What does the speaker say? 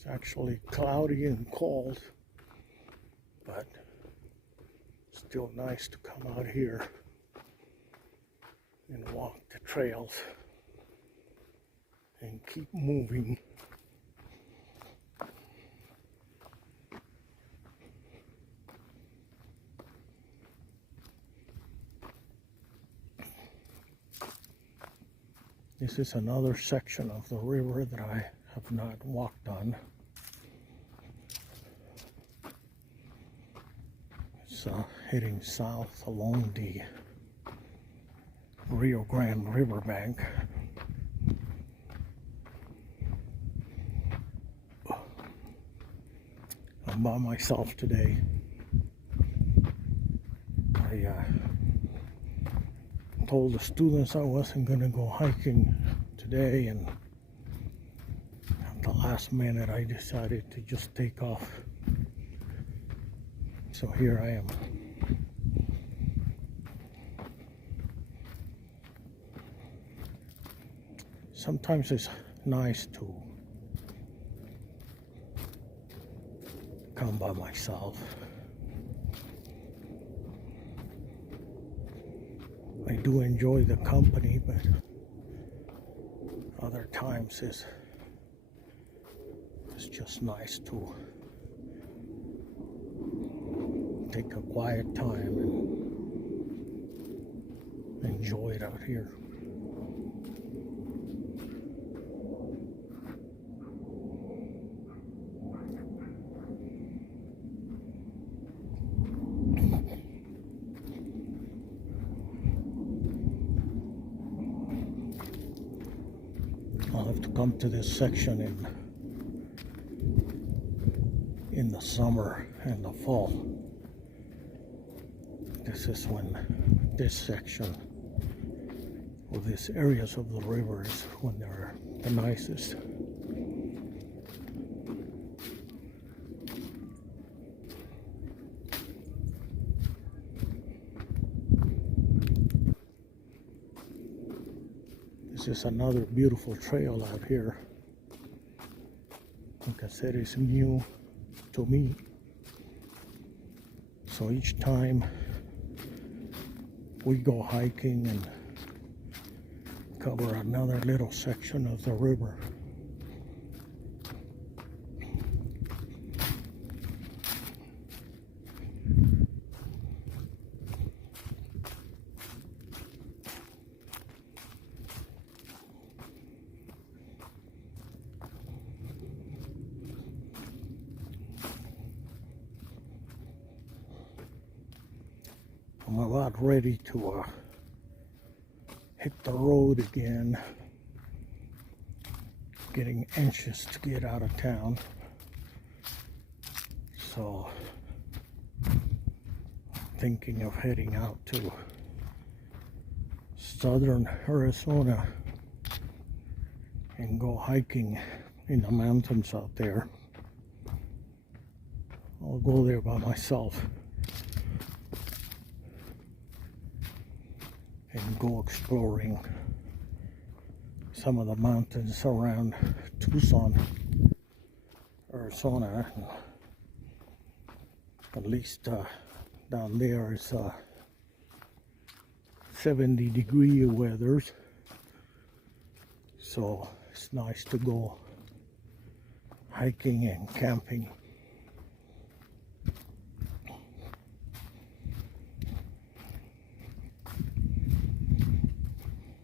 It's actually cloudy and cold, but still nice to come out here and walk the trails and keep moving. This is another section of the river that I have not walked on. It's heading south along the Rio Grande riverbank. I'm by myself today. I told the students I wasn't going to go hiking today, and at the last minute I decided to just take off. So here I am. Sometimes it's nice to come by myself. I do enjoy the company, but other times it's just nice to take a quiet time and enjoy it out here. I'll have to come to this section in the summer and the fall. This is when this section, or these areas of the river, is when they're the nicest. This is another beautiful trail out here. Like I said, it's new to me. So each time we go hiking and cover another little section of the river. I'm about ready to hit the road again. Getting anxious to get out of town. So, thinking of heading out to southern Arizona and go hiking in the mountains out there. I'll go there by myself and go exploring some of the mountains around Tucson, Arizona. At least down there is 70-degree weather, so it's nice to go hiking and camping.